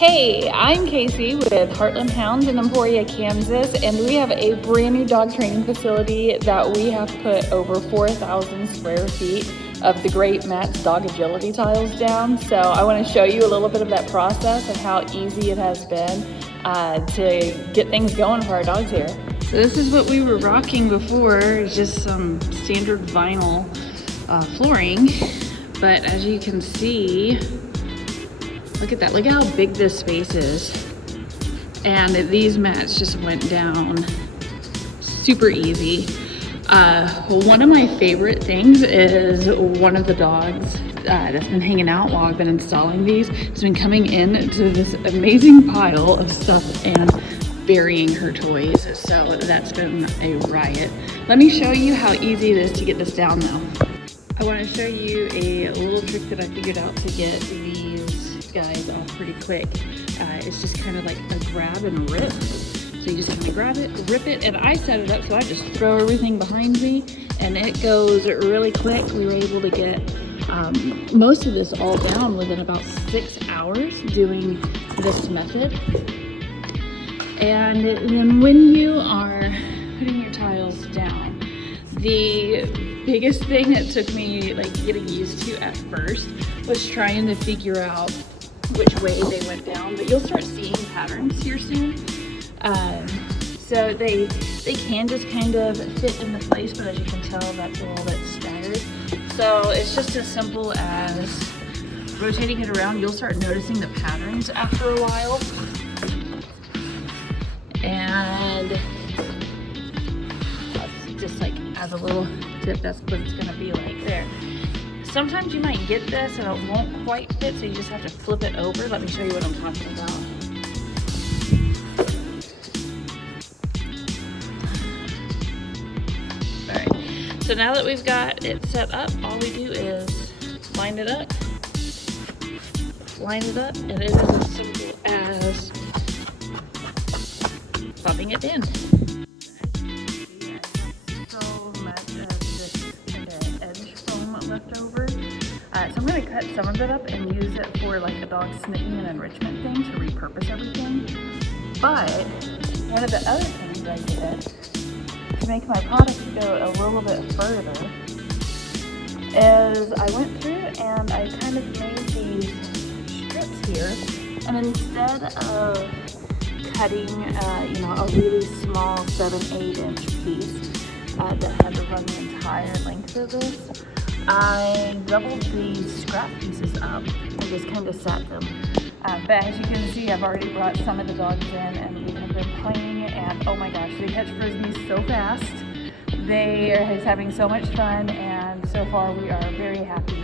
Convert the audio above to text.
Hey, I'm Kasey with Heartland Hounds in Emporia, Kansas, and we have a brand new dog training facility that we have put over 4,000 square feet of the Greatmats dog agility tiles down. So I want to show you a little bit of that process and how easy it has been to get things going for our dogs here. So this is what we were rocking before, just some standard vinyl flooring, but as you can see, look at that, look how big this space is. And these mats just went down super easy. One of my favorite things is one of the dogs that's been hanging out while I've been installing these has been coming into this amazing pile of stuff and burying her toys. So that's been a riot. Let me show you how easy it is to get this down though. I want to show you a little trick that I figured out to get these guys off pretty quick. It's just kind of like a grab and rip. So you just kind of grab it, rip it, and I set it up so I just throw everything behind me and it goes really quick. We were able to get most of this all down within about 6 hours doing this method. And then when you are putting your tiles down, the biggest thing that took me like getting used to at first was trying to figure out which way they went down, but you'll start seeing patterns here soon. So they can just kind of fit into place, but as you can tell, that's a little bit staggered. So it's just as simple as rotating it around. You'll start noticing the patterns after a while. And just like as a little tip, that's what it's gonna be like there. Sometimes you might get this and it won't quite fit, so you just have to flip it over. Let me show you what I'm talking about. All right, so now that we've got it set up, all we do is line it up, and it is as simple as popping it in. Left over. So I'm going to cut some of it up and use it for like a dog snitting and enrichment thing to repurpose everything. But one of the other things I did to make my product go a little bit further is I went through and I kind of made these strips here, and instead of cutting a really small 7-8 inch piece that had to run the entire length of this, I doubled these scrap pieces up and just kind of set them. But as you can see, I've already brought some of the dogs in and we have been playing, and oh my gosh, they catch frisbees so fast. They are having so much fun, and so far we are very happy